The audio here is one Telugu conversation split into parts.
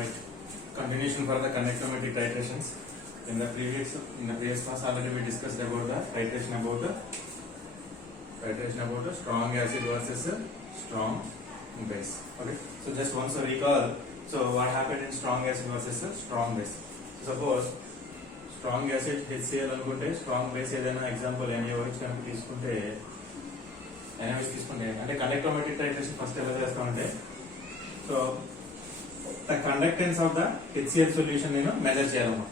Right. Continuation for the conductometric titrations. In the previous class already we discussed about the titration about the strong acid versus strong base. Okay. So just once a recall. So what happened in strong acid versus strong base? So suppose strong acid HCl అనుకుంటే strong base ఏదైనా example NaOH కనుక తీసుకుంటే NaOH తీసుకుంటే అంటే conductometric titration first ఎలా చేస్తామంటే so the conductance of the HCl solution నేను measure చేయాలన్నమాట.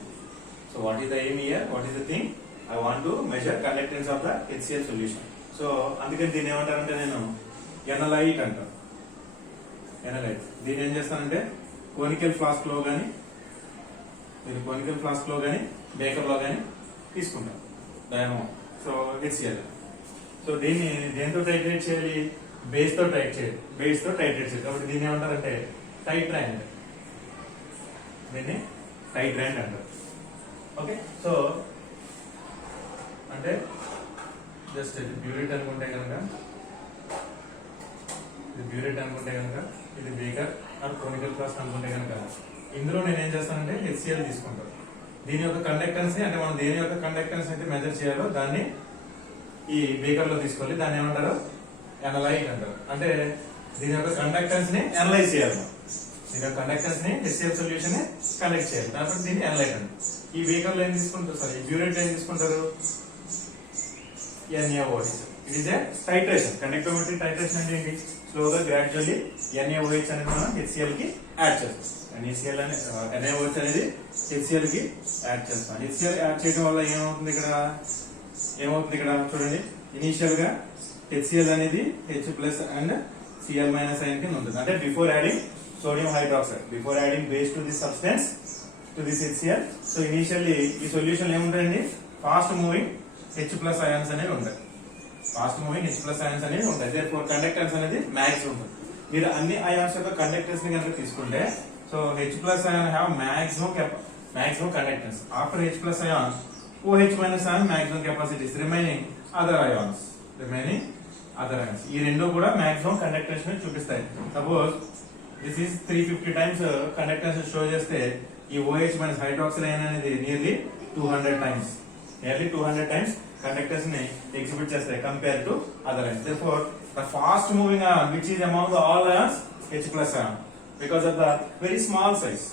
So what is the aim here? What is the thing? I want to measure conductance of the HCl solution. So అందుకని దీన్ని ఏమంటారంటే నేను ఎనలైట్ అంటాను. ఎనలైట్ దీన్ని ఏం చేస్తానంటే కోనికల్ ఫ్లాస్క్ లో గానీ మీరు కోనికల్ ఫ్లాస్క్ లో గానీ బేకర్ లో గానీ తీసుకుంటాను డైనమో. So HCl. సో దీన్ని దేంతో టైట్రేట్ చేయాలి? బేస్ తో టైట్ చేయాలి. బేస్ తో టైట్రేట్ చేయాలి. కాబట్టి దీన్ని ఏమంటారంటే టైట్రాండ్. దీన్ని టైట్రాండ్ అంటారు. ఓకే. సో అంటే జస్ట్ బ్యూరేట్ అనుకుంటే కనుక ఇది బ్యూరేట్ అనుకుంటే కనుక ఇది బేకర్ ఆర్ కోనికల్ ఫ్లాస్క్ అనుకుంటే కనుక ఇందులో నేను ఏం చేస్తానంటే HCl తీసుకుంటాను. దీని యొక్క కండక్టెన్స్ అంటే మనం దేని యొక్క కండక్టెన్స్ అయితే మెజర్ చేయాలో దాన్ని ఈ బేకర్ లో తీసుకోవాలి. దాన్ని ఏమంటారు? ఎనలైట్ అంటారు. అంటే దీని యొక్క కండక్టెన్స్ ని అనలైజ్ చేయాలి. దీని యొక్క కండక్టెన్స్ ని HCl సొల్యూషన్ ని కండక్ట్ చేయాలి. కాబట్టి దీన్ని ఎనలైట్ అంటారు. ఈ బేకర్ లో ఏం తీసుకుంటారు? సారీ, బ్యూరేట్ ఏం తీసుకుంటారు? NaOH. It is a titration. Conductometric titration అంటే ఏంటి? స్లోగా గ్రాడ్యువల్లీ NaOH అనేది మనం HCl కి యాడ్ చేస్తాం. NaOH అనేది HCl కి యాడ్ చేస్తాం. HCl యాడ్ చేయడం వల్ల ఏమవుతుంది ఇక్కడ చూడండి. ఇనీషియల్ గా HCl అనేది H plus and Cl minus ion కింద ఉంటుంది. అంటే before adding sodium hydroxide, before adding base to this substance to this HCl. So initially ఈ సొల్యూషన్ ఏముంటాయండి? Fast moving H plus ions అనేవి ఉంటాయి. Fast moving H plus ions అనేవి ఉంటాయి. దేర్ఫోర్ కండక్టెన్స్ అనేది మ్యాక్స్ ఉంటుంది. మీరు అన్ని అయాన్స్ యొక్క కండక్టెన్స్ ని కనుక తీసుకుంటే so H plus ion have maximum conductance. After H plus ion OH minus ion maximum capacities. Remaining other ions ఈ రెండు కూడా మాక్సిమం కండక్టెన్స్ ని చూపిస్తాయి. Suppose this is 350 times conductance show చేస్తే ఈ OH మైనస్ హైడ్రాక్సిల్ అయాన్ అనేది నియర్లీ 200 టైమ్స్ కండక్టెన్స్ ని ఎగ్జిబిట్ చేస్తాయి compare to other ions. Therefore, the fast moving ion which is among the all ions H plus ion because of the very small size.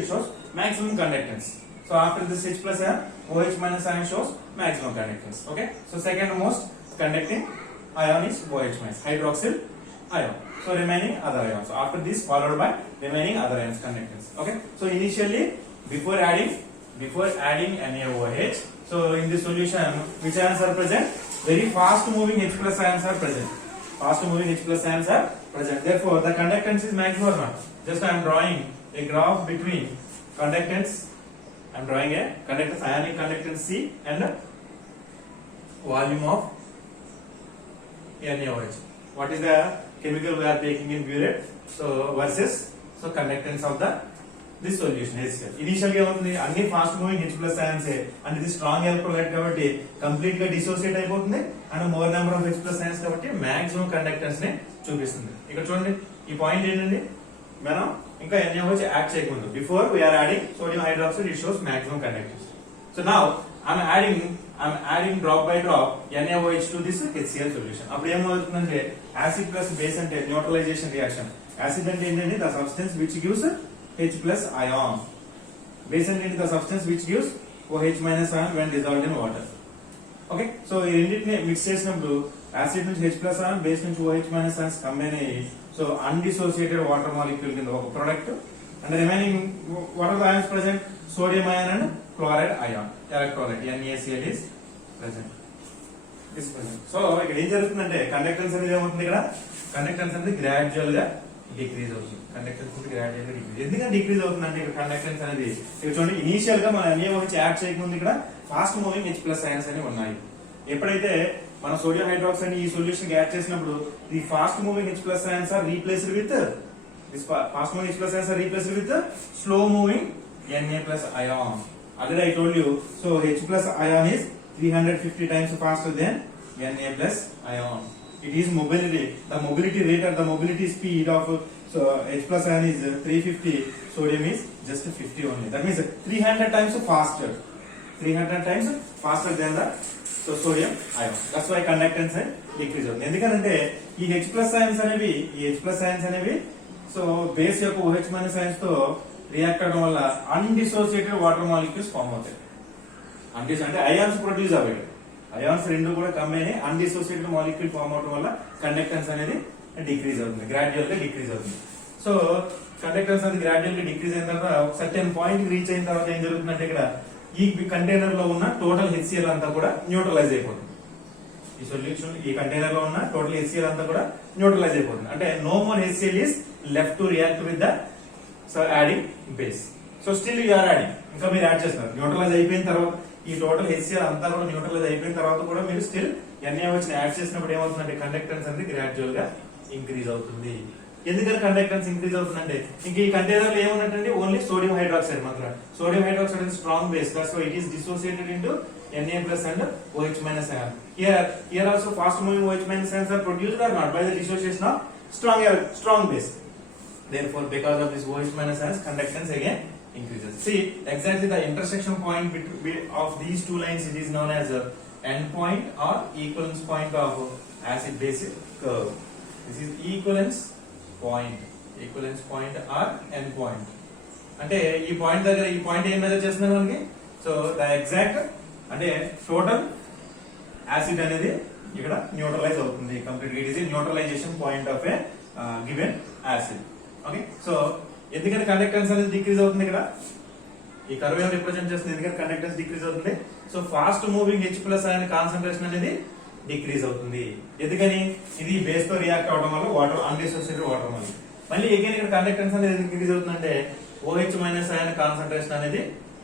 It shows maximum conductance. So after this H plus ion, OH minus ion shows maximum conductance. Okay. So second most conducting ion is OH minus hydroxyl ion. So remaining other ions. After this followed by remaining other ions conductance. Okay. So initially before adding NaOH, so in this solution which ions are present? Very fast moving H plus ions are present. Therefore the conductance is maximum or not? Just I am drawing a graph between conductance. I am drawing a conductance, ionic conductance C and volume of NaOH. What is the chemical we are taking in burette? So versus conductance of this solution HCl. Initially ఏమవుతుంది? అన్ని fast moving H plus ions and ఇది స్ట్రాంగ్ ఎలక్ట్రోలైట్ కాబట్టి కంప్లీట్ గా డిసోసియేట్ అయిపోతుంది and more number of H plus ions కాబట్టి మాక్సిమం కండక్టెన్స్ ని చూపిస్తుంది. ఇక్కడ చూడండి ఈ పాయింట్ ఏంటండి? మనం ఇంకా NaOH యాడ్ చేయకముందు before we are adding sodium hydroxide it shows maximum conductance. So now I'm adding drop by drop NaOH to this HCl solution. అప్పుడు ఏమవుతుందంటే యాసిడ్ ప్లస్ బేస్ అంటే న్యూట్రలైజేషన్ రియాక్షన్. యాసిడ్ అంటే ఏంటంటే the substance which gives H plus ion. Base and the substance which gives OH minus ion when dissolved in water. Okay, so ఈ రెండింటిని మిక్స్ చేసినప్పుడు యాసిడ్ నుంచి H plus ion, బేస్ నుంచి OH minus ions కంబైన్ అయ్యి సో అన్డిసోసియేటెడ్ వాటర్ మాలిక్యూల్ కింద ఒక product and remaining what are the ions present? Sodium ion and chloride ion electrolyte NaCl is present. So ఇక్కడ ఏం జరుగుతుందంటే కండక్టెన్స్ అనేది ఏమవుతుంది? ఇక్కడ కండక్టెన్స్ అనేది గ్రాడ్యువల్ గా డిక్రీజ్ అవుతుంది. ఎందుకంటే డిక్రీజ్ అవుతుందంటే ఇక్కడ కండక్టెన్స్ అనేది ఇక్కడ చూడండి. ఇనీషియల్ గా మన NaOH యాడ్ చేయకముందు ఇక్కడ fast moving H plus ions అని ఉన్నాయి. ఎప్పుడైతే మనం సోడియం హైడ్రాక్సైడ్ ఈ సొల్యూషన్ యాడ్ చేసినప్పుడు ఈ fast moving H plus ions are replaced with slow moving Na plus ion. Already I told you. So H plus ion is 350 times faster than Na plus ion. it is mobility. The mobility rate or the mobility speed of H plus ion is 350. Sodium is just 50 only. That means 300 times faster. 300 times faster than the sodium ion. That's why conductance decrease అవుతుంది. ఎందుకంటే ఈ H plus ions అనేవి సో బేస్ యొక్క OH మైనస్ ions తో రియాక్ట్ అవడం వల్ల అన్డిసోసియేటెడ్ వాటర్ మాలిక్యూల్స్ ఫామ్ అవుతాయి. అంటే అయాన్స్ ప్రొడ్యూస్ అవ్వదు. అయాన్స్ రెండు కూడా కంబైన్ అయ్యి అన్డిసోసియేటెడ్ మాలిక్యూల్ ఫామ్ అవడం వల్ల కండక్టెన్స్ అనేది డిక్రీజ్ అవుతుంది, గ్రాడ్యువల్ గా డిక్రీజ్ అవుతుంది. సో కండక్టెన్స్ అనేది గ్రాడ్యువల్ గా డిక్రీజ్ అయిన తర్వాత సర్టెన్ పాయింట్ రీచ్ అయిన తర్వాత ఏం జరుగుతుందంటే ఇక్కడ ఈ కంటైనర్ లో ఉన్న టోటల్ HCl అంతా కూడా న్యూట్రలైజ్ అయిపోతుంది. ఈ సొల్యూషన్ ఈ కంటైనర్ లో ఉన్న టోటల్ HCl అంతా కూడా న్యూట్రలైజ్ అయిపోతుంది. అంటే no more HCl is left to react with the adding base. So still you are adding, ఇంకా మీరు యాడ్ చేస్తున్నారు. న్యూట్రలైజ్ అయిపోయిన తర్వాత ఈ టోటల్ HCl అంతా కూడా న్యూట్రలైజ్ అయిపోయిన తర్వాత కూడా మీరు స్టిల్ NaOH ని యాడ్ చేసినప్పుడు ఏమవుతుందంటే కండక్టెన్స్ అనేది గ్రాడ్యువల్ గా ఇంక్రీజ్ అవుతుంది. ఎందుకని కండక్టెన్స్ ఇంక్రీజ్ అవుతుందంటే ఇంక ఈ కంటైనర్ లో ఏమున్నట్టు ఓన్లీ సోడియం హైడ్రాక్సైడ్ మాత్రం. Sodium hydroxide is strong base, so it is dissociated into Na plus and OH minus ion. Here also fast moving OH minus ions are produced or not by the dissociation of strong base. Therefore, because of this OH minus ions, conductance again increases. See, exactly the intersection point of these two lines, it is known as end point or equivalence point of acid base curve. This is equivalence point or end point. అంటే ఈ పాయింట్ దగ్గర ఈ పాయింట్ ఏం మెజర్ చేస్తున్నాం మనకి. సో ద ఎగ్జాక్ట్ అంటే టోటల్ యాసిడ్ అనేది ఇక్కడ న్యూట్రలైజ్ అవుతుంది complete. It is A neutralisation point of a given acid. Okay, so ఎందుకంటే కండక్టెన్స్ అనేది డిక్రీజ్ అవుతుంది. ఇక్కడ ఈ కర్వ్ ఏం రిప్రజెంట్ చేస్తుంది, ఎందుకంటే కండక్టెన్స్ డిక్రీజ్ అవుతుంది. So fast moving H plus అనే కాన్సంట్రేషన్ అనేది డిక్రీజ్ అవుతుంది. ఎందుకని ఇది బేస్ తో రియాక్ట్ అవడం వల్ల వాటర్ అన్డిసోసియేటెడ్ వాటర్ మళ్ళీ అగైన్ ఇక్కడ కండక్టెన్స్ అనేది ఇంక్రీజ్ అవుతుందంటే OH మైనస్ అనే కాన్సంట్రేషన్ అనేది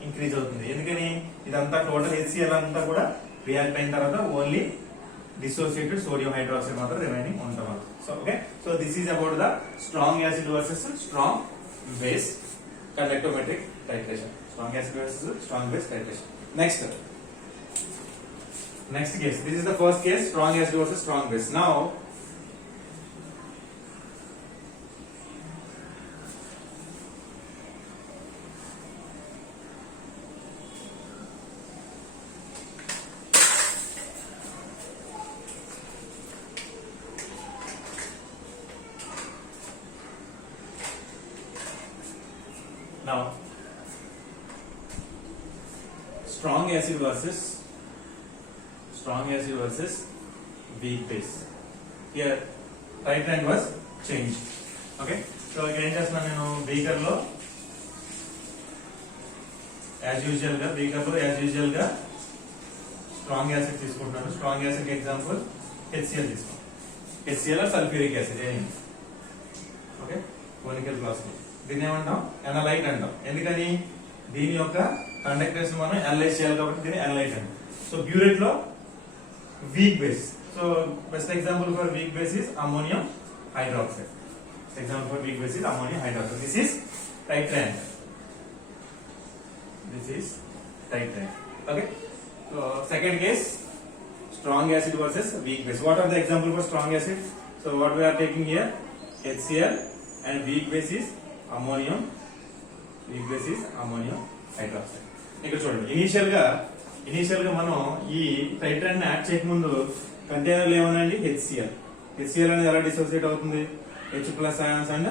ఇంక్రీజ్ అవుతుంది. ఎందుకని ఇదంతా టోటల్ HCl అంతా కూడా రియాక్ట్ అయిన తర్వాత ఓన్లీ డిసోసియేటెడ్ సోడియం హైడ్రాక్సైడ్ మాత్రం రిమైనింగ్ ఉంటాం. So okay, so this is about the strong acid versus strong base conductometric titration. Strong acid versus strong base titration. Next case. This is the first case, strong acid versus strong base. Now, strong acid versus weak base. Here titrant was changed. Okay, so ఇక్కడ ఏం చేస్తున్నాను నేను బీకర్ లో యాజ్ యూజువల్ గా స్ట్రాంగ్ యాసిడ్ తీసుకుంటున్నాను. స్ట్రాంగ్ యాసిడ్ ఎగ్జాంపుల్ HCl తీసుకుంటాను. HCl సల్ఫ్యూరిక్ యాసిడ్ ఏమైంది. ఓకే, కోనికల్ గ్లాస్ దీన్ని ఏమంటాం, ఎనలైట్ అంటాం. ఎందుకని దీని యొక్క కండక్టెన్స్ మనం అనలైజ్ చేయాలి కాబట్టి దీన్ని ఎనలైట్ అంటాం. సో బ్యూరేట్ లో week base. So best example for weak base is ammonium hydroxide. This is titrant. Okay, so second case, strong acid versus weak base. What are the example for strong acid? So what we are taking here, HCl, and weak base is ammonium hydroxide. ఇక్కడ చూడండి, ఇనిషియల్ గా మనం ఈ టైట్రాంట్ ని యాడ్ చేయకముందు కంటైనర్ లో ఏమన్నాయండి HCl అనేది ఎలా డిసోసియేట్ అవుతుంది, H plus ions and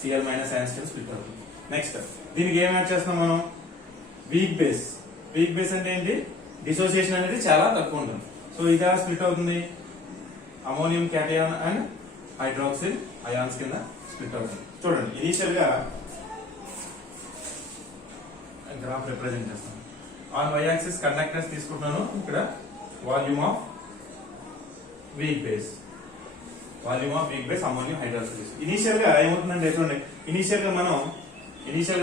Cl minus ions కింద స్ప్లిట్ అవుతుంది. నెక్స్ట్ దీనికి ఏం యాడ్ చేస్తున్నాం మనం, వీక్ బేస్ అంటే ఏంటి, డిసోసియేషన్ అనేది చాలా తక్కువ ఉంటుంది. సో ఇది ఎలా స్ప్లిట్ అవుతుంది, ammonium cation and hydroxyl ions కింద స్ప్లిట్ అవుతుంది. చూడండి, ఇనిషియల్ గా గ్రాఫ్ రిప్రజెంట్ చేస్తాను. ఆన్ వై యాక్సిస్ కండక్టెన్స్ తీసుకుంటున్నాను, ఇక్కడ volume of weak base ammonium hydroxide. Initial గా ఏమవుతుందంటే చూడండి, ఇనిషియల్ గా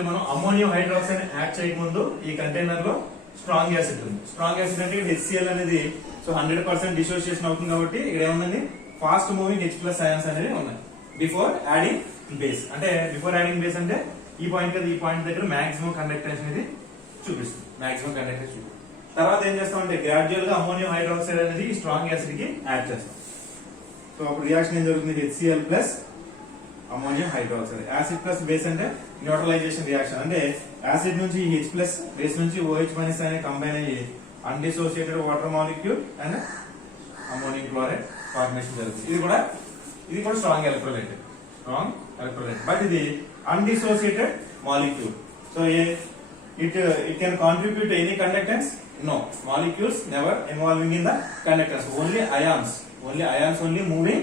మనం అమోనియం హైడ్రాక్సైడ్ యాడ్ చేయకముందు ఈ కంటైనర్ లో స్ట్రాంగ్ యాసిడ్ ఉంది. స్ట్రాంగ్ యాసిడ్ అంటే HCl అనేది సో 100% డిసోసియేషన్ అవుతుంది కాబట్టి ఇక్కడ ఏముందండి, fast moving H plus ions అనేది ఉన్నాయి. బిఫోర్ యాడింగ్ బేస్ అంటే ఈ పాయింట్ కదా, ఈ పాయింట్ దగ్గర మాక్సిమం కండక్టెన్స్ అనేది చూపిస్తుంది. తర్వాత ఏం చేస్తామంటే గ్రాడ్యువల్ గా అమోనియం హైడ్రాక్సైడ్ అనేది స్ట్రాంగ్ యాసిడ్ కి యాడ్ చేస్తాం. సో అప్పుడు రియాక్షన్ ఏం జరుగుతుంది, HCl plus ammonium hydroxide. Acid plus base అంటే న్యూట్రలైజేషన్ రియాక్షన్, అంటే యాసిడ్ నుంచి H ప్లస్, బేస్ నుంచి OH మైనస్ అనే కంబైన్ అయ్యి undissociated water molecule and ammonium chloride formation జరుగుతుంది. ఇది కూడా స్ట్రాంగ్ ఎలక్ట్రోలైట్, బట్ ఇది undissociated molecule. So it can contribute to any conductance? No, molecules never involving in the conductance, only ions only moving.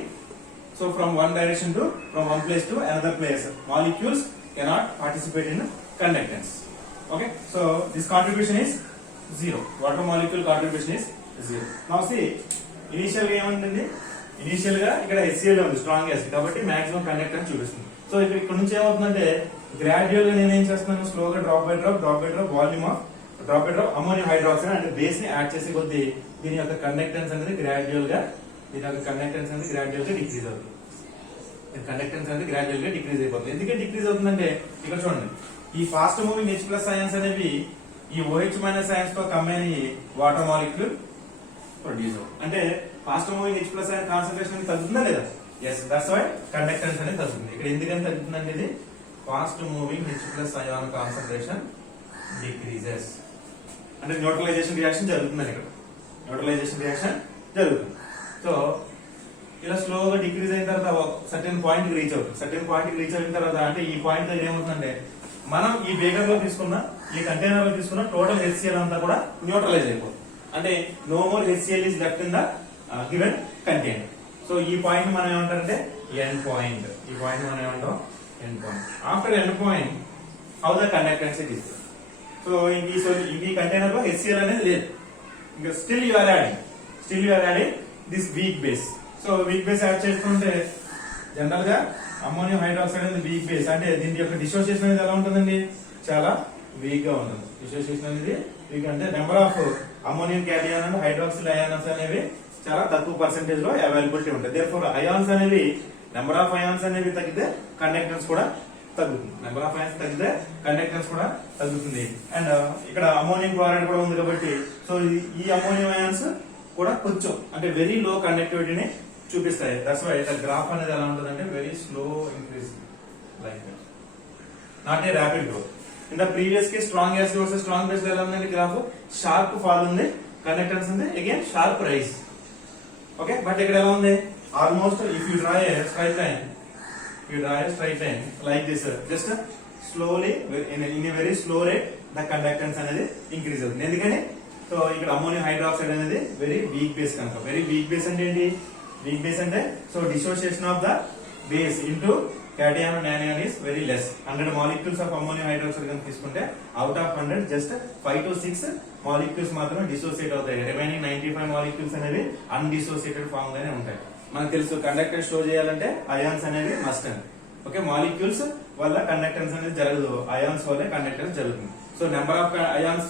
So from one direction to, from one place to another place, molecules cannot participate in conductance. Okay, so this contribution is zero. Water molecule contribution is zero. Now see, initial ga ఏమంటుంది, ఇనిషియల్ గా ఇక్కడ HCl ఉంది, స్ట్రాంగ్ యాసిడ్ కాబట్టి మాక్సిమం కండక్టెన్స్ చూపిస్తుంది. సో ఇక్కడ నుంచి ఏమవుతుందంటే గ్రాడ్యువల్ గా నేను ఏం చేస్తున్నాను, స్లోగా drop by drop volume of drop by drop ammonium hydroxide అంటే బేస్ ని యాడ్ చేసే కొద్దీ దీని యొక్క కండక్టెన్స్ అనేది గ్రాడ్యువల్ గా డిక్రీజ్ అవుతుంది. కండక్టెన్స్ అనేది గ్రాడ్యువల్ గా డిక్రీజ్ అయిపోతుంది. ఎందుకంటే డిక్రీజ్ అవుతుందంటే ఇక్కడ చూడండి, ఈ fast moving H plus ions అనేవి ఈ OH మైనస్ అయాన్స్ తో కంబైన్ అయ్యి వాటర్ మాలిక్యూల్ ప్రొడ్యూస్ అవుతుంది. అంటే fast moving H plus ion concentration అనేది తగ్గుతుందా లేదా? ఎస్, దట్స్ వై కండక్టెన్స్ అనేది తగ్గుతుంది. ఇక్కడ ఎందుకని తగ్గుతుందంటే ఇది fast moving H plus ion concentration decreases, అంటే న్యూట్రలైజేషన్ రియాక్షన్ జరుగుతుంది. ఇక్కడ న్యూట్రలైజేషన్ రియాక్షన్ జరుగుతుంది. సో ఇలా స్లోగా డిక్రీజ్ అయిన తర్వాత సర్టెన్ పాయింట్ రీచ్ అవుతుంది. సర్టెన్ పాయింట్ రీచ్ అయిన తర్వాత అంటే ఈ పాయింట్ దగ్గర ఏమవుతుందంటే మనం ఈ బేకర్ లో తీసుకున్న, ఈ కంటైనర్ లో తీసుకున్న టోటల్ HCl అంతా కూడా న్యూట్రలైజ్ అయిపోతుంది. అంటే no more HCl is left in the given container. So ఈ పాయింట్ మనం ఏమంటారంటే ఎండ్ పాయింట్. ఈ పాయింట్ మనం ఏమంటాం end point. After end point how the conductance it is. So ఈ కంటైనర్ లో HCl అనేది లేదు. ఇంకా still you are adding this weak base. So weak base add చేస్తుంటే జనరల్ గా అమోనియం హైడ్రాక్సైడ్ అనేది వీక్ బేస్, అంటే దీని యొక్క డిసోసియేషన్ అనేది ఎలా ఉంటుందండి, చాలా వీక్ గా ఉంటుంది. డిసోసియేషన్ అనేది వీక్ అంటే number of ammonium cation and hydroxyl ions అనేవి చాలా తక్కువ పర్సెంటేజ్ లో అవైలబిలిటీ ఉంటుంది. దేర్ఫోర్ అయాన్స్ అనేవి, నెంబర్ ఆఫ్ అయాన్స్ అనేవి తగ్గితే కండక్టెన్స్ కూడా తగ్గుతుంది. నెంబర్ ఆఫ్ అయాన్స్ తగ్గితే కండక్టెన్స్ కూడా తగ్గుతుంది. అండ్ ఇక్కడ అమోనియం క్లోరైడ్ కూడా ఉంది కాబట్టి సో ఈ అమోనియం అయాన్స్ కూడా కొంచెం అంటే వెరీ లో కండక్టివిటీని చూపిస్తాయి. దట్స్ వై ద గ్రాఫ్ అనేది ఎలా ఉంటుందంటే very slow increase, like not a rapid growth. In the previous case strong acid versus strong base ఎలా ఉందండి గ్రాఫ్, షార్ప్ ఫాల్ ఉంది, కండక్టెన్స్ ఉంది, again sharp rise. Okay, but ఇక్కడ ఎలా ఉంది, almost if you draw a straight line like this, just slowly in a very slow rate the conductance అనేది ఇంక్రీజ్ అవుతుంది. ఎందుకని, సో ఇక్కడ అమోనియం హైడ్రాక్సైడ్ అనేది వెరీ వీక్ బేస్ కనుక. వెరీ వీక్ బేస్ అంటే ఏంటి, వీక్ బేస్ అంటే so dissociation of the base into cation and anion is very less. 100 molecules of ammonium hydroxide కనుక తీసుకుంటే out of 100 just 5 to 6 molecules మాత్రమే డిసోసియేట్ అవుతాయి. రిమైనింగ్ 95 molecules అనేవి అన్డిసోసియేటెడ్ ఫామ్ గానే ఉంటాయి. మనకు తెలుసు కండక్టెన్స్ షో చేయాలంటే అయాన్స్ అనేవి మస్ట్ అండి. ఓకే, మాలిక్యూల్స్ వల్ల కండక్టెన్స్ అనేది జరగదు, అయాన్స్ వల్ల కండక్టెన్స్ జరుగుతుంది. So number of ions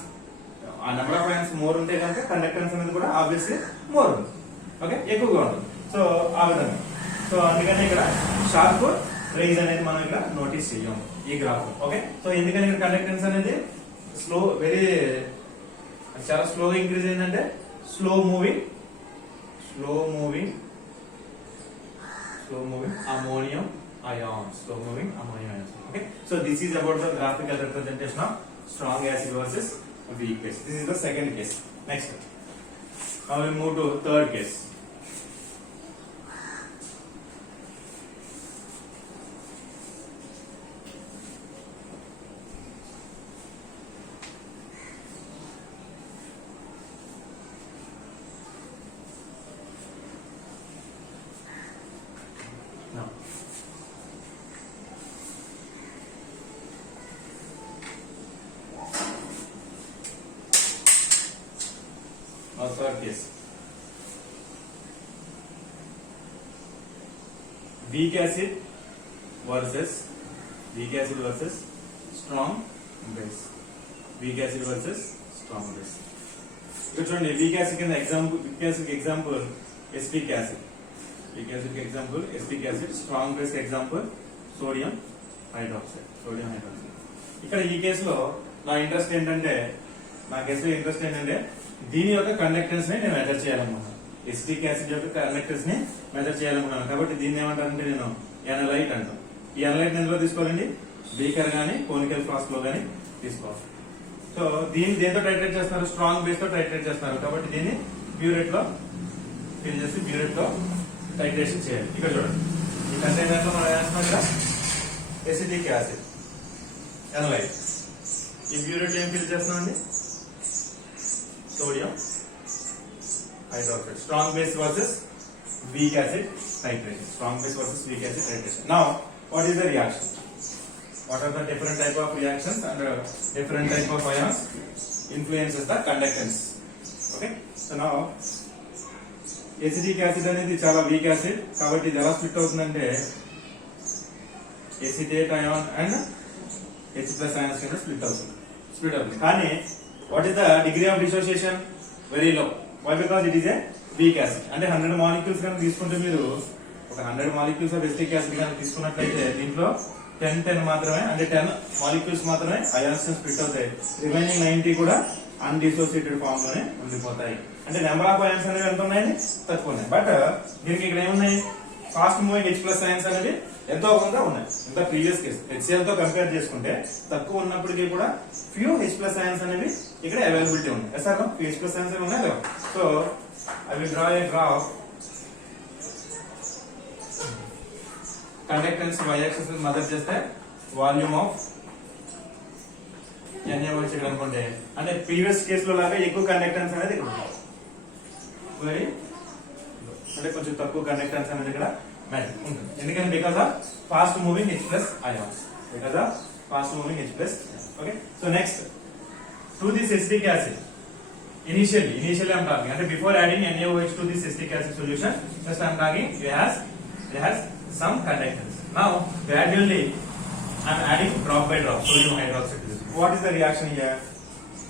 more ఉంటే కనుక కండక్టెన్స్ అనేది కూడా ఆబ్వియస్లీ మోర్ ఉంటుంది. ఓకే, ఎక్కువగా ఉంటుంది. సో ఆ విధంగా, సో అందుకని ఇక్కడ షార్ప్ రైజ్ అనేది మనం ఇక్కడ నోటీస్ చెయ్యం ఈ గ్రాఫ్. ఓకే, సో ఎందుకని ఇక్కడ కండక్టెన్స్ అనేది చాలా స్లోగా ఇంక్రీజ్ అయిందంటే slow moving ammonium ions. Okay, so this is about the graphical representation of strong acid versus weak base. This is the second case. Next, now we move to third case. Now third case, weak acid versus strong base. ఇక్కడ చూడండి, వీక్ యాసిడ్ కింద ఎగ్జాంపుల్ ఎస్పిక్ acid, strong base example sodium hydroxide. ఇక్కడ ఈ కేసులో నా ఇంట్రెస్ట్ ఏంటంటే దీని యొక్క కండక్టెన్స్ ని నేను మెజర్ చేయాలన్నమాట. ఎసిటిక్ యాసిడ్ యొక్క కండక్టెన్స్ ని మెజర్ చేయాలనుకున్నాను కాబట్టి దీన్ని ఏమంటానంటే నేను ఎనలైట్ అంటాను. ఈ ఎనలైట్ ఎందులో తీసుకోవాలండి, బీకర్ గానీ కోనికల్ ఫ్లాస్క్ లో గానీ తీసుకోవాలి. సో దీన్ని దేంతో టైట్రేట్ చేస్తున్నారు, స్ట్రాంగ్ బేస్ తో టైట్రేట్ చేస్తున్నారు కాబట్టి దీన్ని బ్యూరేట్ లో ఫిల్ చేసి బ్యూరేట్ లో టైట్రేషన్ చేయాలి. ఇక్కడ చూడండి ఈ కంటైనర్ లో మనం వేస్తున్నాం కదా ఎసిటిక్ యాసిడ్ ఎనలైట్. ఈ బ్యూరేట్ ఏం ఫిల్ చేస్తున్నామండి, sodium hydroxide. Strong base versus weak acid titration. Strong base versus weak acid titration. Now, what is the reaction? What are the different type of reactions and different type of ions influences the conductance? Okay. So now, acetic acid అనేది చాలా weak acid కాబట్టి ఇది ఎలా స్ప్లిట్ అవుతుందంటే acetate ion and H plus ions కింద స్ప్లిట్ అవుతుంది. కానీ what is the degree of dissociation? Very low. Why? Because it is a weak acid. అంటే 100 మాలిక్యూల్స్ కనుక తీసుకుంటే మీరు ఒక 100 మాలిక్యూల్స్ ఆఫ్ ఎసిటిక్ యాసిడ్ కనుక తీసుకున్నట్లయితే దీంట్లో 10 మాత్రమే అంటే 10 మాలిక్యూల్స్ మాత్రమే అయాన్స్ స్ప్లిట్ అవుతాయి. రిమైనింగ్ 90 కూడా అన్డిసోసియేటెడ్ ఫామ్ లోనే ఉండిపోతాయి. అంటే నెంబర్ ఆఫ్ అయాన్స్ అనేవి ఎంత ఉన్నాయని తక్కువ ఉన్నాయి. బట్ దీనికి ఇక్కడ ఏమున్నాయి, fast moving H plus ions అనేది ఎంతో కొంత ఉన్నాయి. ఇంత ప్రీవియస్ కేసు HCl తో కంపేర్ చేసుకుంటే తక్కువ ఉన్నప్పటికీ కూడా ఫ్యూ H ప్లస్ అయాన్స్ అనేవి ఇక్కడ అవైలబిలిటీ ఉంది. Yes sir, few H plus ions ఉన్నాయి లేవు. So I will draw a graph conductance y axis measure చేస్తే వాల్యూమ్ ఆఫ్ NaOH ఇక్కడ అనుకుంటే అంటే ప్రీవియస్ కేసులో లాగా ఎక్కువ కండక్టెన్స్ అనేది ఇక్కడ ఉంటుంది. వెరీ అంటే కొంచెం తక్కువ కండక్టెన్స్ అనేది ఇక్కడ ఉంటుంది. ఎందుకంటే because of fast moving H plus ions. Because of fast moving H plus. Okay. So next to this acetic acid initially I'm talking అంటే before adding NaOH to this acetic acid solution just I'm talking it has some conductance. Now gradually I'm adding drop by drop sodium hydroxide to this. What is the reaction here?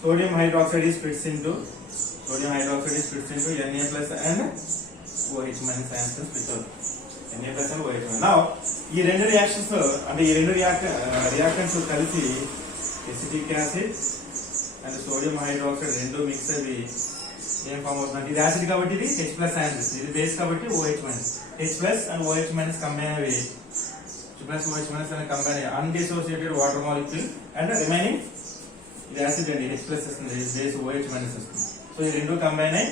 Sodium hydroxide is splits into Na plus and OH minus ions split out. Na plus and OH minus. Now ఈ రెండు రియాక్షన్స్ అంటే ఈ రెండు రియాక్టెంట్స్ కలిసి acetic acid and sodium hydroxide రెండు మిక్స్ అయ్యి ఏం ఫామ్ అవుతుంది, ఇది యాసిడ్ కాబట్టి ఇది H ప్లస్ అయాన్స్, ఇది బేస్ కాబట్టి OH minus. H plus and OH minus combine అయ్యి H ప్లస్ OH మైనస్ అనే కంబైన్ అయ్యి undissociated water molecule and remaining ఇది యాసిడ్ అండి H ప్లస్ వస్తుంది, బేస్ OH మైనస్ వస్తుంది. సో ఈ రెండు కంబైన్ అయ్యి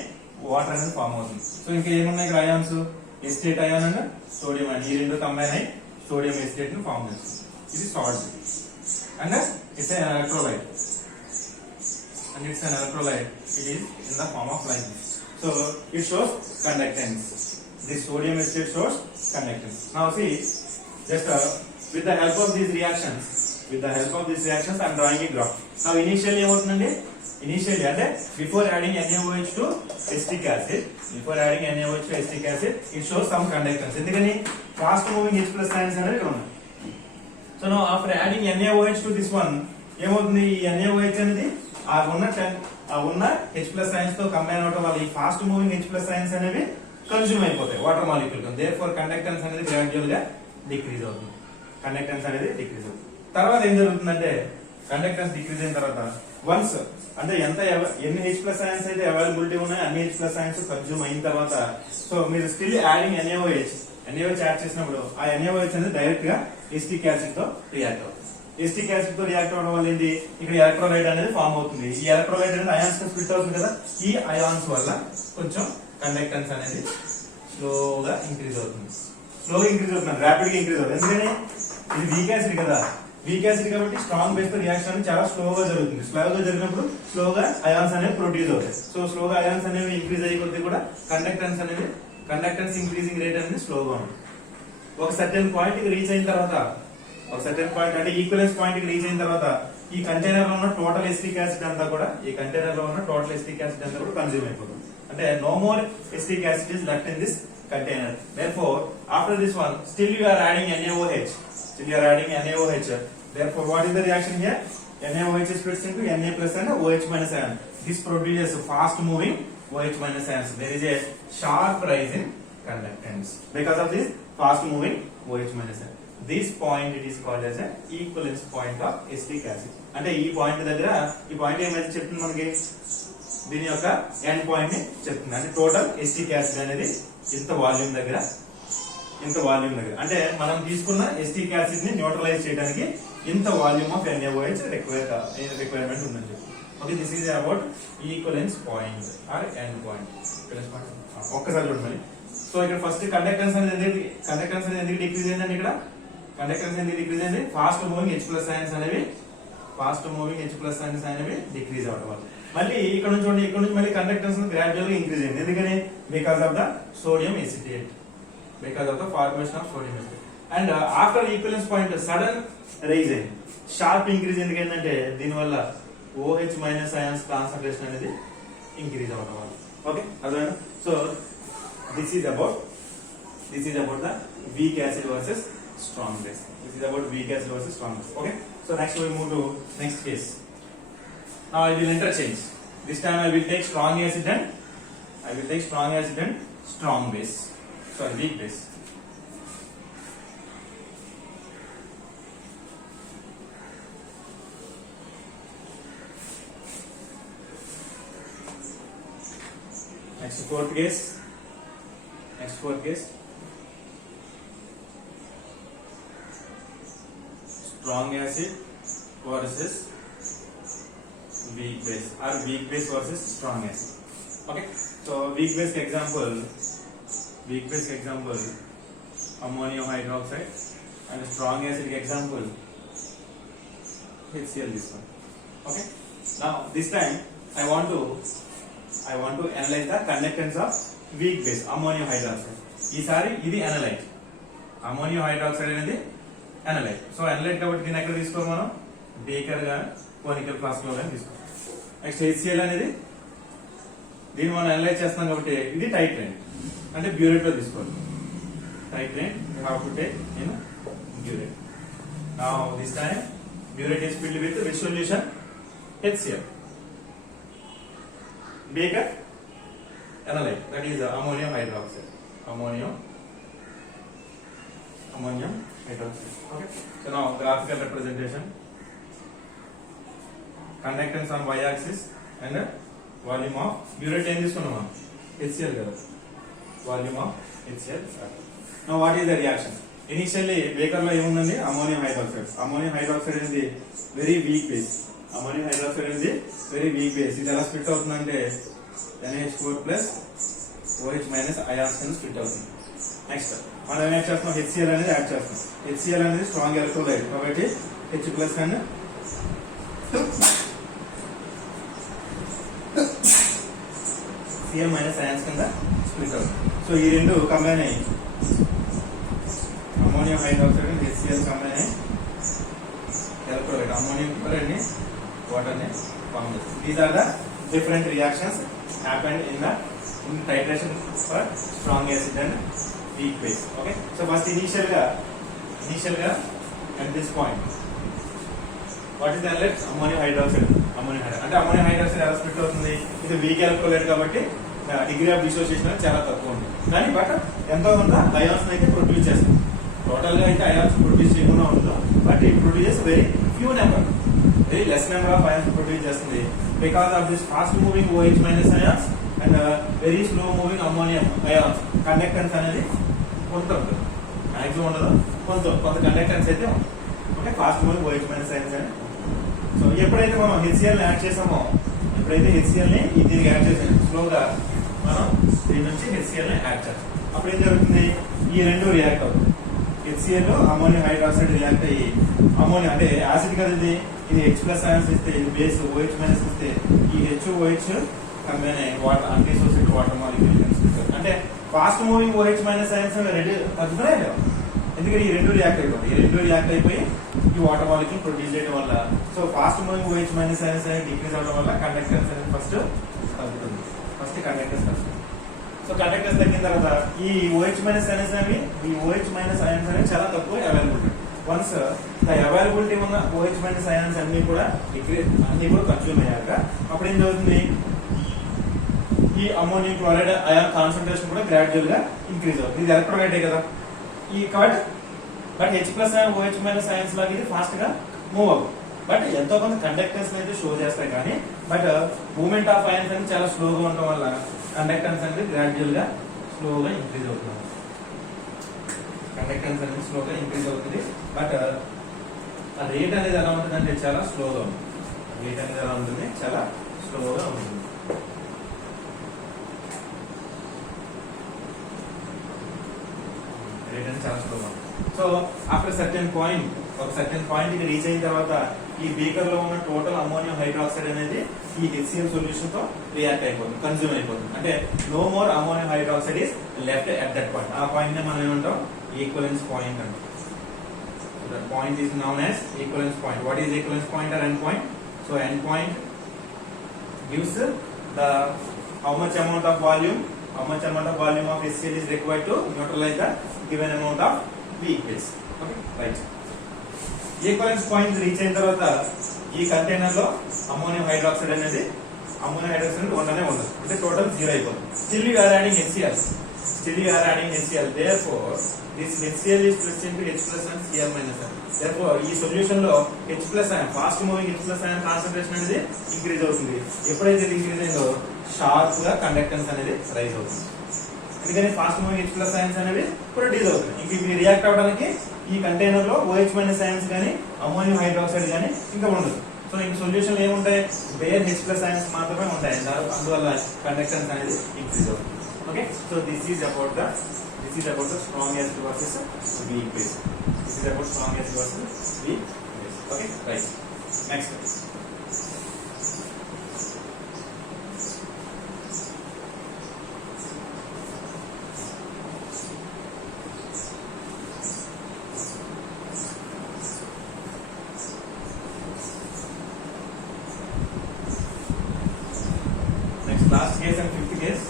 వాటర్ అనేది ఫామ్ అవుతుంది. సో ఇంకా ఏమున్నాయి ఇక్కడ ions, acetate ion and sodium ion, ఈ రెండు కంబైన్ అయ్యి సోడియం ఎసిటేట్ ను ఫామ్ చేస్తుంది. ఇది salt and it's electrolyte. And it's an electrolyte. It is in the form of like this. So it shows conductance. This sodium acetate shows conductance. Now see, just with the help of these reactions, I am drawing a graph. Now initially అంటే before adding NaOH to acetic acid, it shows some conductance. ఎందుకని fast moving H plus ions అనేది ఉన్నాయి. So now after adding NaOH to this one, ఏమవుతుంది, ఈ NaOH అనేది ఆ ఉన్న H ప్లస్ సైన్స్ తో కంబైన్ అవడం వల్ల ఈ fast moving H plus science అనేవి కన్స్యూమ్ అయిపోతాయి వాటర్ మాలిక్యూల్ తో. దేర్ఫోర్ కండక్టెన్స్ అనేది గ్రాడ్యువల్ గా డిక్రీజ్ అవుతుంది. తర్వాత ఏం జరుగుతుందంటే కండక్టెన్స్ డిక్రీజ్ అయిన తర్వాత వన్స్ అంటే ఎన్ని H ప్లస్ సైన్స్ అయితే అవైలబిలిటీ ఉన్నాయి అన్ని H ప్లస్ సైన్స్ కన్స్యూమ్ అయిన తర్వాత సో మీరు స్టిల్ యాడింగ్ NaOH యాడ్ చేసినప్పుడు ఆ NaOH అనేది డైరెక్ట్ గా ఎసిటిక్ యాసిడ్ తో రియాక్ట్ అవుతుంది. ఎసిటిక్ యాసిడ్ తో రియాక్ట్ అవడం వల్ల ఏంటి, ఇక్కడ ఎలక్ట్రోలైట్ అనేది ఫామ్ అవుతుంది. ఈ ఎలక్ట్రోలైట్ అనేది అయాన్స్ తో స్ప్లిట్ అవుతుంది కదా, ఈ అయాన్స్ వల్ల కొంచెం కండక్టెన్స్ అనేది స్లోగా ఇంక్రీజ్ అవుతుంది, ర్యాపిడ్ గా ఇంక్రీజ్ అవుతుంది. ఎందుకని ఇది వీక్ యాసిడ్ కదా, వీక్ యాసిడ్ కాబట్టి స్ట్రాంగ్ బేస్ తో రియాక్షన్ అనేది చాలా స్లోగా జరుగుతుంది. స్లోగా జరిగినప్పుడు స్లోగా అయాన్స్ అనేవి ప్రొడ్యూస్ అవుతాయి. సో స్లోగా అయాన్స్ అనేవి ఇంక్రీజ్ అయ్యే కొద్దీ కూడా కండక్టెన్స్ ఇంక్రీజింగ్ రేట్ అనేది స్లోగా ఉంటుంది. ఒక సర్టెన్ పాయింట్ కి రీచ్ అయిన తర్వాత అంటే ఈక్వలెన్స్ పాయింట్ కి రీచ్ అయిన తర్వాత ఈ కంటైనర్ లో ఉన్న టోటల్ ఎసిటిక్ యాసిడ్ అంతా కూడా కన్స్యూమ్ అయిపోతుంది. అంటే no more acetic acid is left in this container. Therefore, after this one, still you are adding NaOH. Therefore, what is the reaction here? NaOH is splits into Na plus and OH minus ion. This produces fast moving OH minus ions. There is a sharp rise in conductance because of this fast moving OH minus ion. This point it is called as an equivalence point of acetic acid. అంటే ఈ పాయింట్ దగ్గర ఈ పాయింట్ ఏమైతే చెప్తుంది మనకి దీని యొక్క ఎండ్ పాయింట్ ని చెప్తుంది. అంటే టోటల్ ఎసిటిక్ యాసిడ్ అనేది ఇంత వాల్యూమ్ దగ్గర అంటే మనం తీసుకున్న ఎసిటిక్ యాసిడ్ ని న్యూట్రలైజ్ చేయడానికి ఇంత వాల్యూమ్ ఆఫ్ NaOH రిక్వైర్మెంట్ ఉందని చెప్పి. Okay, this is about equivalence point or end point. ఒక్కసారి చూడండి. సో ఇక్కడ ఫస్ట్ కండక్టెన్స్ అనేది ఎందుకు డిక్రీజ్ అయిందండి? ఇక్కడ కండక్టెన్స్ ఎందుకు డిక్రీజ్ అయింది? ఫాస్ట్ మూవింగ్ H+ అయాన్స్ అనేవి డిక్రీజ్ అవడం వల్ల. మళ్ళీ ఇక్కడ నుంచి చూడండి, ఇక్కడ నుంచి మళ్ళీ కండక్టెన్స్ గ్రాడ్యువల్ గా ఇంక్రీజ్ అయింది. ఎందుకని? Because of the sodium acetate, because of the formation of sodium acetate. And after equivalence point sudden rise అయింది, షార్ప్ ఇంక్రీజ్. ఎందుకంటే దీనివల్ల OH- అయాన్స్ కాన్సంట్రేషన్ అనేది ఇంక్రీజ్ అవడం వల్ల. ఓకే, అర్థమైనా? So this is about the weak acid versus strong base. Okay, so next we move to next case. Now I will interchange. This time I will take strong acid and strong base, sorry, weak base. Next fourth case. Strong acid versus weak base, or weak base versus strong acid. Okay, so weak base example ammonium hydroxide, and strong acid example HCl, this one. Okay, now this time I want to analyze the conductance of weak base ammonium hydroxide. ఈసారి ఇది అనలైట్, అమ్మోనియం హైడ్రాక్సైడ్ అనేది అనలైట్. సో అనలైట్ కాబట్టి దీన్ని ఎక్కడ తీసుకోవాలి మనం? బేకర్ గా, కోనికల్ ఫ్లాస్క్ లో కానీ తీసుకోవాలి. నెక్స్ట్ HCl అనేది దీన్ని మనం అనలైజ్ చేస్తాం కాబట్టి ఇది టైట్రేట్, అంటే బ్యూరేట్ లో తీసుకోవాలి. Titrate you have to take in burette. Now this time burette is filled with which solution? HCl. Baker analyte, that is ammonium hydroxide. Okay, so now graphical representation. Conductance on y-axis and volume of burette em తీసుకున్నాం HCl కదా, volume of HCl. Now what is the reaction? Initially baker లో ఏముందండి? అమ్మోనియం హైడ్రాక్సైడ్ అనేది వెరీ వీక్ బేస్. ఇది ఎలా స్ప్లిట్ అవుతుందంటే NH4 plus OH minus ions కింద స్ప్లిట్ అవుతుంది. నెక్స్ట్ మనం ఏం చేస్తాం? HCl అనేది యాడ్ చేస్తాం. HCl అనేది స్ట్రాంగ్ ఎలక్ట్రోలైట్ కాబట్టి H+ అండ్ Cl- అయాన్స్ కింద స్ప్లిట్ అవుతుంది. సో ఈ రెండు కంబైన్ అయ్యి ammonium hydroxide and HCl combine అయ్యి ఎలక్ట్రోలైట్ అమ్మోనియం ని వాటర్ ని ఫార్మ్ చేస్తుంది. These are the different reactions happened in titration for strong acid and weak base. Okay, so first initial ga at this point, what is the analyte? Ammonium hydroxide. అంటే అమ్మోనియం హైడ్రాక్సైడ్ ఎలా స్ప్లిట్ అవుతుంది? ఇది వీక్ ఎలక్ట్రోలైట్ కాబట్టి డిగ్రీ ఆఫ్ డిసోసియేషన్ చాలా తక్కువ ఉంది. కానీ బట్ ఎంతో కొంత అయాన్స్ అయితే ప్రొడ్యూస్ చేస్తుంది. టోటల్ గా అయితే అయాన్స్ ప్రొడ్యూస్ చేయకుండా ఉండదు, but it produces very less number of ions produce చేస్తుంది. Because of this fast moving OH- ions and very slow moving ammonium ions, conductance అనేది కొంత ఉంటుంది, మాక్సిమం ఉండదు, కొంత కండక్టెన్స్ అయితే ఉంటుంది. Okay, fast moving OH- ions అని. సో ఎప్పుడైతే మనం HCl ని యాడ్ చేసామో, దీనికి యాడ్ చేసాం, స్లోగా మనం దీని నుంచి HCl ని యాడ్ చేస్తాం. అప్పుడు ఏం జరుగుతుంది? ఈ రెండు రియాక్ట్ అవుతుంది. HCl లో అమ్మోనియం హైడ్రాక్సైడ్ రియాక్ట్ అయ్యి అమ్మోనియం అంటే యాసిడ్ కదా ఇది H+ అయాన్స్ ఇస్తే, ఇది బేస్ OH- ఇస్తే ఈ HOH కంబైన్ అయ్యి వాటర్ అన్డిసోసియేటెడ్ వాటర్ మాలిక్యూల్ అంటే ఫాస్ట్ మూవింగ్ OH- అయాన్స్ రెండు తగ్గుతున్నాయి లేవు. ఎందుకంటే ఈ రెండు రియాక్ట్ అయిపోయి ఈ వాటర్ మాలిక్యూల్ ప్రొడ్యూస్ చేయడం వల్ల, so fast moving OH- ions అనేది డిక్రీజ్ అవడం వల్ల కండక్టెన్స్ అనేది ఫస్ట్ తగ్గుతుంది. సో కండక్టెన్స్ తగ్గిన తర్వాత ఈ OH- అయాన్స్ అనేవి చాలా తక్కువ అవైలబిలిటీ. వన్స్ ద అవైలబిలిటీ ఉన్న OH- అయాన్స్ అన్ని కూడా కన్స్యూమ్ అయ్యాక అప్పుడు ఏం జరుగుతుంది? ఈ అమ్మోనియం క్లోరైడ్ అయాన్ కాన్సన్ట్రేషన్ కూడా గ్రాడ్యువల్ గా ఇంక్రీజ్ అవుతుంది. ఇది ఎలక్ట్రోలైటే కదా, ఈ బట్ H+ OH- అయాన్స్ లాగా ఇది ఫాస్ట్ గా మూవ్ అవుతుంది. బట్ ఎంతో కొంత కండక్టెన్స్ అయితే షో చేస్తాయి కానీ బట్ మూవ్మెంట్ ఆఫ్ అయాన్స్ అనేది చాలా స్లోగా ఉండడం వల్ల కండక్టెన్స్ అనేది గ్రాడ్యువల్ గా స్లోగా ఇంక్రీజ్ అవుతుంది. కండక్టెన్స్ అనేది స్లోగా ఇంక్రీజ్ అవుతుంది బట్ ఆ రేట్ అనేది ఎలా ఉంటుంది అంటే చాలా స్లోగా ఉంటుంది. రేట్ అనేది ఎలా ఉంటుంది చాలా స్లోగా ఉంటుంది. రేట్ అనేది చాలా స్లోగా ఉంటుంది. సో ఆఫ్టర్ సర్టెన్ పాయింట్ ఒక సర్టెన్ పాయింట్ కి రీచ్ అయిన తర్వాత ఈ బీకర్ లో ఉన్న టోటల్ అమ్మోనియం హైడ్రాక్సైడ్ అనేది ఈ HCl సొల్యూషన్ తో రియాక్ట్ అయిపోతుంది, కన్జ్యూమ్ అయిపోతుంది. అంటే no more ammonium hydroxide is left at that point. ఆ పాయింట్ ని మనం ఏమంటాం ఈక్వలెన్స్ పాయింట్ అంటాం. That point is known as equivalence point. What is equivalence point or end point? So end point gives the how much amount of volume of HCl is required to neutralize the given amount of weak phase. Okay, right. Equivalence point reach అయిన తర్వాత ఈ కంటైనర్ లో అమ్మోనియం హైడ్రాక్సైడ్ అనేది ఉండనే ఉండదు, అంటే టోటల్ 0 అయిపోతుంది. Still you are adding HCl. Therefore this HCl is split into H plus and Cl minus n. Therefore ఈ సొల్యూషన్ లో H plus ion fast moving H plus ion concentration అనేది ఇంక్రీజ్ అవుతుంది. ఎప్పుడైతే ఇంక్రీజ్ అయిందో షార్ప్ గా కండక్టెన్స్ అనేది రైజ్ అవుతుంది. ఎందుకని fast moving H plus ions అనేవి ప్రొడ్యూస్ అవుతుంది. ఇంక ఇవి రియాక్ట్ అవడానికి ఈ కంటైనర్ లో OH minus ions కానీ అమ్మోనియం హైడ్రాక్సైడ్ కానీ ఇంకా ఉండదు. సో ఇంక సొల్యూషన్ ఏముంటాయి, బేర్ H plus ions మాత్రమే ఉంటాయి. అందువల్ల కండక్టెన్స్ అనేది ఇంక్రీజ్ అవుతుంది. Okay, so this is about the strong acid versus weak base. This is about strong acid versus weak base. Okay, right. Next. Next, last case and fifth case.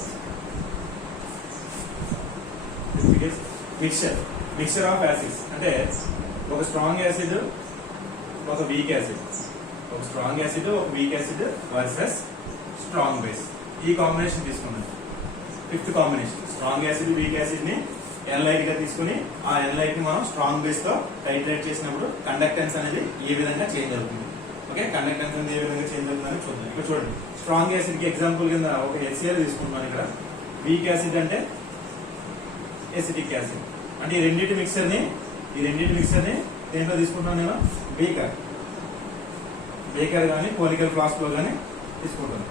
Mixture of acids అంటే ఒక స్ట్రాంగ్ యాసిడ్ ఒక weak acid, versus strong base. ఈ కాంబినేషన్ తీసుకున్నాం. Fifth combination strong acid weak acid ని ఎన్లైట్ గా తీసుకుని ఆ ఎన్లైట్ ని మనం స్ట్రాంగ్ బేస్ తో టైట్రేట్ చేసినప్పుడు కండక్టెన్స్ అనేది ఏ విధంగా చేంజ్ అవుతుంది. ఓకే, కండక్టెన్స్ అనేది ఏ విధంగా చేంజ్ అవుతుందని చూద్దాం. ఇక్కడ చూడండి, స్ట్రాంగ్ యాసిడ్ కి ఎగ్జాంపుల్ కింద ఒక HCl తీసుకుంటున్నాను. ఇక్కడ వీక్ యాసిడ్ అంటే ఎసిటిక్ యాసిడ్. అంటే ఈ రెండింటి మిక్సర్ ని దేంట్లో తీసుకుంటాను నేను, బేకర్ కానీ కోనికల్ ఫ్లాస్క్ లో కానీ తీసుకుంటాను.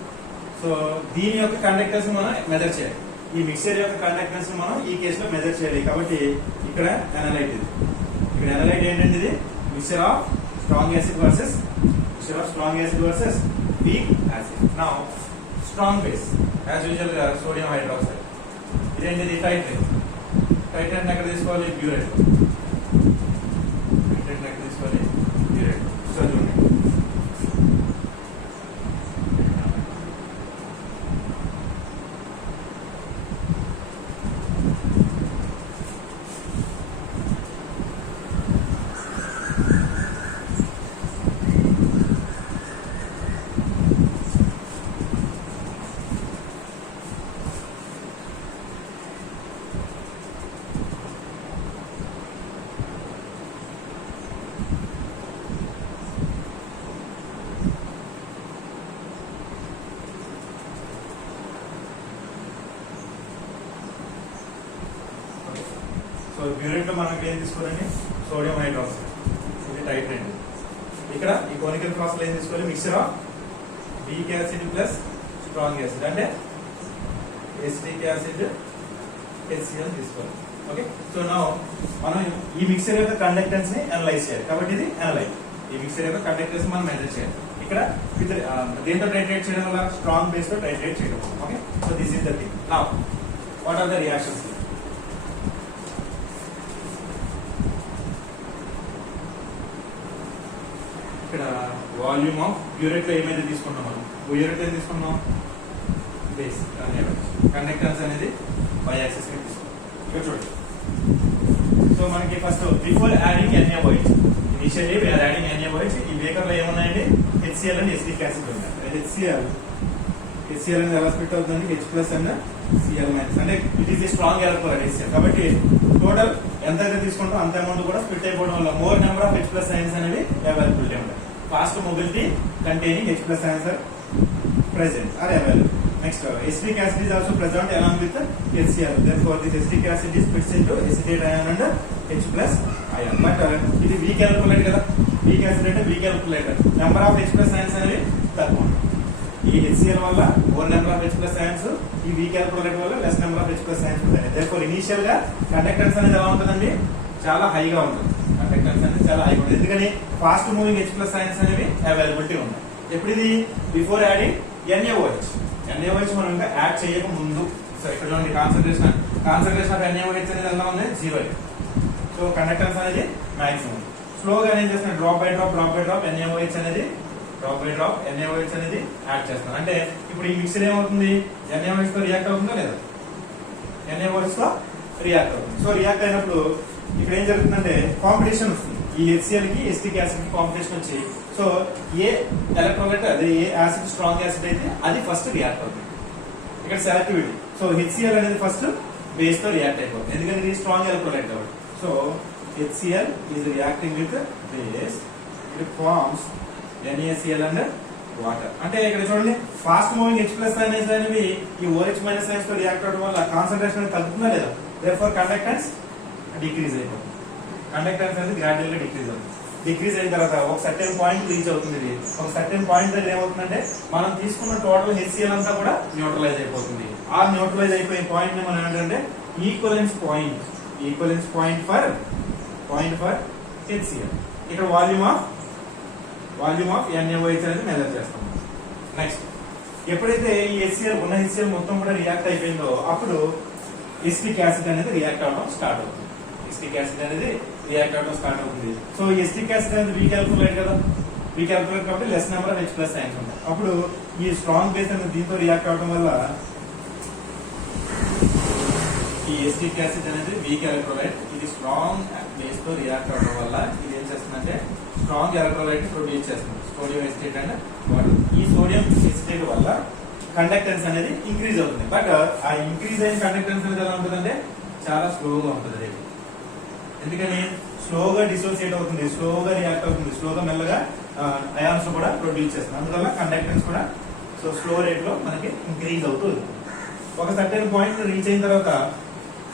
సో దీని యొక్క కండక్టెన్స్ మనం మెజర్ చేయాలి. ఈ మిక్సర్ యొక్క కండక్టెన్స్ మనం ఈ కేసులో మెజర్ చేయాలి. కాబట్టి ఇక్కడ ఎనలైట్ ఏంటంటే ఇది mixer of strong acid versus weak acid. Now strong base as usual గా సోడియం హైడ్రాక్సైడ్. ఇదేంటిది టైట్రేట్ ఎక్కడ తీసుకోవాలి, బ్యూరేట్. సో చూడండి, సో బ్యూరేట్ లో మనకి ఏం తీసుకోవాలండి, సోడియం హైడ్రాక్సైడ్. ఇది టైట్రేట్. ఇక్కడ ఈ కోనికల్ ఫ్లాస్క్ లో ఏం తీసుకోవాలి, mixer of weak acid plus strong acid అంటే ఎసిటిక్ యాసిడ్ HCl తీసుకోవాలి. ఓకే, సో నౌ మనం ఈ మిక్సర్ యొక్క కండక్టెన్స్ ని అనలైజ్ చేయాలి. కాబట్టి ఇది అనలైజ్. ఈ మిక్సర్ యొక్క కండక్టెన్స్ మనం మెజర్ చేయాలి. ఇక్కడ దేంతో టైట్రేట్ చేయడం వల్ల, స్ట్రాంగ్ బేస్ తో టైట్రేట్ చేయడం. Okay, so this is the thing. Now what are the reactions? ఇక్కడ వాల్యూమ్ ఆఫ్ బ్యూరేట్ లో ఏమైతే తీసుకున్నాం మనం, బ్యూరేట్ ఏం తీసుకున్నాం, బేస్. కండక్టెన్స్ అనేది y యాక్సిస్ కి తీసుకున్నాం. ఇక్కడ చూడండి, సో మనకి first before adding NaOH, initially we are adding NaOH. ఈ బేకర్ లో ఏమున్నాయండి, HCl అండ్ ఎసిటిక్ యాసిడ్ ఉన్నాయి. HCl అనేది ఎలా స్ప్లిట్ అవుతుంది, H plus and Cl minus. అంటే it is strong electrolyte HCl. కాబట్టి టోటల్ ఎంత అయితే తీసుకుంటాం అంత అమౌంట్ కూడా స్ప్లిట్ అయిపోవడం వల్ల more number of H plus science అనేవి అవైలబిలిటీ ఉంటాయి. Fast mobility containing H+ ions are present or available. Next, acetic acid is also present along with HCl. Therefore, this acetic acid is splits into acetate ion and H+ ion. But ఇది weak electrolyte కదా, weak acid అంటే weak electrolyte. Number of H+ ions అనేవి తక్కువ. ఈ HCl వల్ల more number of H+ ions, ఈ weak electrolyte వల్ల less number of H+ ions ఉంటాయి. Therefore, initial గా కండక్టెన్స్ అనేది ఎలా ఉంటుందండి, చాలా హైగా ఉంటుంది. కండక్టెన్స్ అనేది చాలా హైగా ఉంటుంది. ఎందుకని ఫాస్ట్ మూవింగ్ H+ ions అనేవి అవైలబిలిటీ ఉన్నాయి. ఎప్పుడు ఇది బిఫోర్ యాడింగ్ NaOH మనం ఇంకా యాడ్ చేయక ముందు. సో ఇక్కడ నుండి కాన్సంట్రేషన్ ఆఫ్ NaOH అనేది ఎలా ఉంది, 0. సో కండక్టెన్స్ అనేది మాక్సిమం. స్లోగా ఏం చేస్తున్నా, డ్రాప్ బై డ్రాప్ NaOH అనేది యాడ్ చేస్తాను. అంటే ఇప్పుడు ఈ మిక్సర్ ఏమవుతుంది, NaOH తో రియాక్ట్ అవుతుందా లేదా, NaOH తో రియాక్ట్ అవుతుంది. సో రియాక్ట్ అయినప్పుడు ఇక్కడ ఏం జరుగుతుందంటే కాంపిటీషన్ వస్తుంది. ఈ HCl కి ఎసిటిక్ యాసిడ్ కి కాంపిటీషన్ వచ్చి, సో ఏ ఎలక్ట్రోలైట్ అదే ఏ యాసిడ్ స్ట్రాంగ్ యాసిడ్ అయితే అది ఫస్ట్ రియాక్ట్ అవుతుంది. ఇక్కడ సెలెక్టివిటీ. సో HCl అనేది ఫస్ట్ బేస్ తో రియాక్ట్ అయిపోతుంది, ఎందుకంటే ఇది స్ట్రాంగ్ ఎలక్ట్రోలైట్ కాబట్టి. So HCl is reacting with base, it forms NaCl and water. అంటే ఇక్కడ చూడండి, ఫాస్ట్ మూవింగ్ H+ ions అనేవి ఈ OH- ions తో రియాక్ట్ అవడం వల్ల కాన్సంట్రేషన్ అనేది తగ్గుతుందా లేదా, దేర్ఫోర్ కండక్టెన్స్ డిక్రీజ్ అయిపోతుంది. కండక్టెన్స్ అనేది గ్రాడ్యువల్ గా డిక్రీజ్ అవుతుంది. డిక్రీజ్ అయిన తర్వాత ఒక సర్టెన్ పాయింట్ రీచ్ అవుతుంది. ఇది ఒక సర్టెన్ పాయింట్ దగ్గర ఏమవుతుందంటే మనం తీసుకున్న టోటల్ HCl అంతా కూడా న్యూట్రలైజ్ అయిపోతుంది. ఆ న్యూట్రలైజ్ అయిపోయే పాయింట్ ని మనం ఏంటంటే ఈక్వలెన్స్ పాయింట్ ఫర్ HCl. ఇక్కడ వాల్యూమ్ ఆఫ్ NaOH అనేది మెజర్ చేస్తాం. నెక్స్ట్, ఎప్పుడైతే ఈ HCl మొత్తం కూడా రియాక్ట్ అయిపోయిందో అప్పుడు ఎసిటిక్ యాసిడ్ అనేది రియాక్ట్ అవడం స్టార్ట్ అవుతుంది. సో ఎసిటిక్ యాసిడ్ అనేది వీక్ ఎలక్ట్రోలైట్ కదా, వీక్ ఎలక్ట్రోలైట్ కాబట్టి less number of H+ ions ఉంటాయి. అప్పుడు ఈ స్ట్రాంగ్ బేస్ అనేది దీంతో రియాక్ట్ అవడం వల్ల ఈ ఎసిటిక్ యాసిడ్ అనేది వీక్ ఎలక్ట్రోలైట్, ఇది స్ట్రాంగ్ బేస్ తో రియాక్ట్ అవడం వల్ల ఇది ఏం చేస్తుందంటే స్ట్రాంగ్ ఎలక్ట్రోలైట్ ప్రొడ్యూస్ చేస్తుంది, సోడియం ఎసిటేట్ అండ్ వాటర్. ఈ సోడియం ఎసిటేట్ వల్ల కండక్టెన్స్ అనేది ఇంక్రీజ్ అవుతుంది. బట్ ఆ ఇంక్రీజ్ అయిన కండక్టెన్స్ అనేది ఎలా ఉంటుందంటే చాలా స్లోగా ఉంటుంది. ఎందుకని స్లోగా డిసోసియేట్ అవుతుంది, స్లోగా రియాక్ట్ అవుతుంది, స్లోగా మెల్లగా అయాన్స్ కూడా ప్రొడ్యూస్ చేస్తుంది. అందువల్ల కండక్టెన్స్ కూడా సో స్లో రేట్ లో మనకి ఇంక్రీజ్ అవుతుంది. ఒక సర్టెన్ పాయింట్ రీచ్ అయిన తర్వాత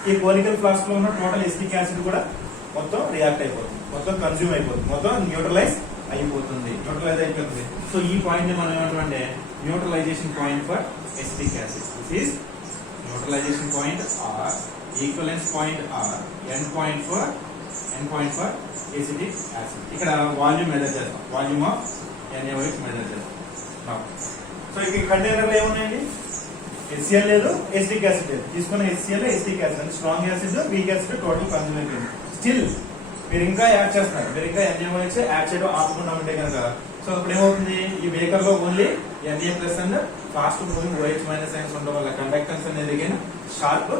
ఈ కోనికల్ ఫ్లాస్క్ లో ఉన్న టోటల్ ఎసిటిక్ యాసిడ్ కూడా మొత్తం రియాక్ట్ అయిపోతుంది, మొత్తం కన్జ్యూమ్ అయిపోతుంది, మొత్తం న్యూట్రలైజ్ అయిపోతుంది. సో ఈ పాయింట్ ని మనం ఏమంటామంటే neutralization point for acetic acid. This is neutralization point or, equivalence point or, end point for acetic acid. ఇక్కడ వాల్యూమ్ మెజర్ చేస్తాం, వాల్యూమ్ ఆఫ్ NaOH మెజర్ చేస్తాం. సో ఇక్కడ కంటైనర్ లో ఏమున్నాయండి, HCl లేదు, ఎసిటిక్ యాసిడ్ లేదు. తీసుకున్న HCl ఎసిటిక్ యాసిడ్ అంటే strong acid, weak acid total consume అయిపోయింది. స్టిల్ మీరు ఇంకా యాడ్ చేస్తున్నారు, మీరు ఇంకా NaOH యాడ్ చేయడం ఆపకుండా ఉంటే కనుక సో ఇప్పుడు ఏమవుతుంది, ఈ బేకర్ లో only Na+ and fast moving OH- ions ఉండడం వల్ల కండక్టెన్స్ అనేది షార్ప్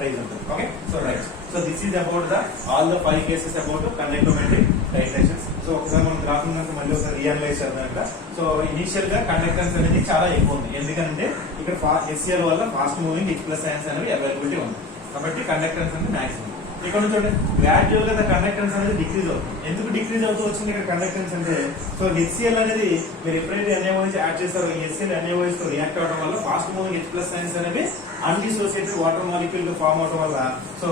రైజ్ ఉంటుంది. Okay, so right. So this is about all the 5 cases about conductometric titrations. So ఒకసారి మనం గ్రాఫ్ మళ్ళీ ఒకసారి రియలైజ్ చేద్దాం. సో ఇనిషియల్ గా కండక్టెన్స్ అనేది చాలా ఎక్కువ ఉంది, ఎందుకంటే ఇక్కడ HCl వల్ల ఫాస్ట్ మూవింగ్ H+ ions అనేవి అవైలబిలిటీ ఉంది కాబట్టి కండక్టెన్స్ అనేది మాక్సిమం. ఇక్కడ నుంచి చూడండి, గ్రాడ్యువల్ గా కండక్టెన్స్ అనేది డిక్రీజ్ అవుతుంది. ఎందుకు డిక్రీజ్ అవుతూ వచ్చింది ఇక్కడ కండక్టెన్స్ అంటే, సో HCl అనేది మీరు ఎప్పుడైతే NaOH యాడ్ చేస్తారో ఈ HCl NaOH తో రియాక్ట్ అవడం వల్ల ఫాస్ట్ మూవింగ్ H+ ions అనేవి అన్డిసోసియేటెడ్ వాటర్ మాలిక్యూల్ గా ఫార్మ్ అవడం వల్ల సో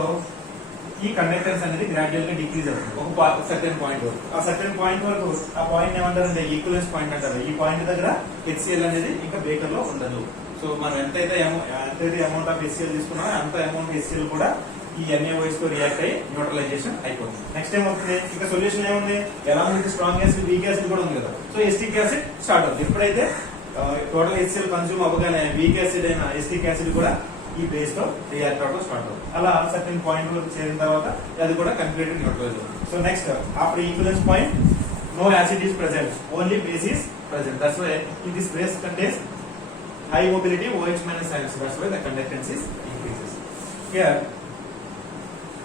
ఈ కండక్టెన్స్ అనేది గ్రాడ్యువల్ గా డిక్రీజ్ అవుతుంది ఒక సర్టెన్ పాయింట్ వరకు. ఆ సర్టెన్ పాయింట్ వరకు ఆ పాయింట్ ఏమంటారంటే ఈక్వలెన్స్ పాయింట్ అంటారు. ఈ పాయింట్ దగ్గర HCl అనేది ఇంకా బేకర్ లో ఉండదు. సో మనం ఎంతైతే అమౌంట్ ఆఫ్ HCl తీసుకున్నామో అంత అమౌంట్ HCl కూడా ఈ NaOH తో రియాక్ట్ అయ్యి న్యూట్రలైజేషన్ అయిపోతుంది. నెక్స్ట్ ఏమవుతుంది, ఇంకా సొల్యూషన్ ఏముంది, ఎలా ఉంది స్ట్రాంగ్ యాసిడ్, వీక్ యాసిడ్ కూడా ఉంది కదా. సో ఎసిటిక్ యాసిడ్ స్టార్ట్ అవుతుంది. ఎప్పుడైతే టోటల్ HCl కన్జ్యూమ్ అవ్వగానే వీక్ యాసిడ్ అయిన ఎసిటిక్ యాసిడ్ కూడా ఈ బేస్ లో రియాక్ట్ అవడం స్టార్ట్ అవుతుంది. అలా సర్టెన్ పాయింట్ వరకు చేరిన తర్వాత అది కూడా కంప్లీట్ న్యూట్రలైజ్ అవుతుంది. So next after equivalence point no acid is present, only base is present. That's why in this base contains high mobility OH- ions. That's why the conductance is increases. Here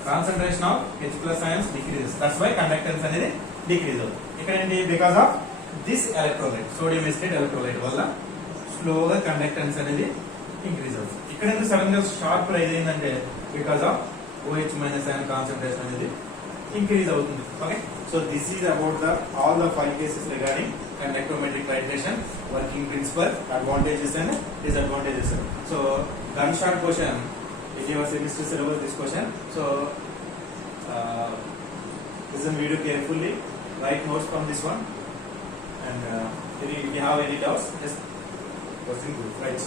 concentration of H+ ions decreases. That's why conductance అనేది decrease అవుతుంది. ఇక్కడ ఏంటి, because of this electrolyte, sodium acetate electrolyte వల్ల స్లోగా కండక్టెన్స్ అనేది ఇంక్రీజ్ అవుతుంది. ఇక్కడ ఎందుకు సడన్ గా షార్ప్ రైజ్ అయిందంటే because of OH- ion concentration అనేది ఇంక్రీజ్ అవుతుంది. Okay, so this is about the all the 5 cases regarding conductometric titration, working principle, advantages and disadvantages. So gun shot question in your semester syllabus, this question. So listen video carefully, write notes from this one, and if you have any doubts, just question group, right?